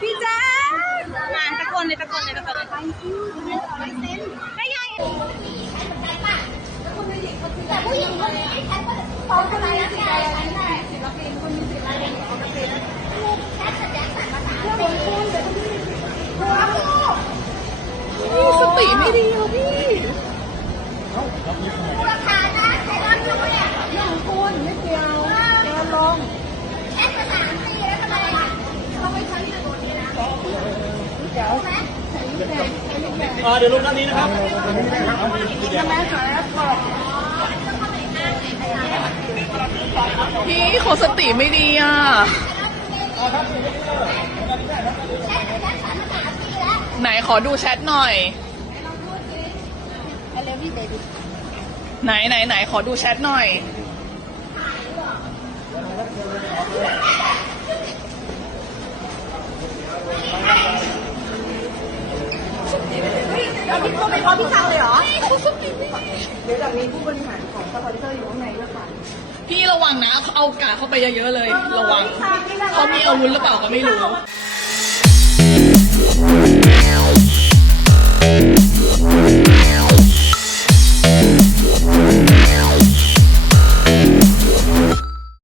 พี่แจ๊มาตะโกนเลยตะโกนเลยตะโกนเลยไปสิได้ไงแต่ผู้หญิงคนนี้ฉันก็ฟ้องคนนี้สิอะไรนั่นแหละศิลปินคนนี้สิอะไรอย่างเงี้ยศินแค่แสดงสารภาคูดเดโอ้สติไม่ดีเลย เดี๋ยวไหมใช้ลิฟต์แดงใช้ลิฟต์แดงอ่าเดี๋ยวลงด้านนี้นะครับใช่ไหมคะพี่ขาสติไม่ดีอะ ไหนขอดูแชทหน่อย ไหนไหนไหนขอดูแชทหน่อย เราพี่เขาไปพร้อมพี่ชาวเลยเหรอ เดี๋ยวจะมีผู้บริหารของสปอนเซอร์อยู่ข้างในด้วยค่ะพี่ระวังนะ เอากาเข้าไปเยอะๆเลย ระวังเขามีอาวุธหรือเปล่าก็ไม่รู้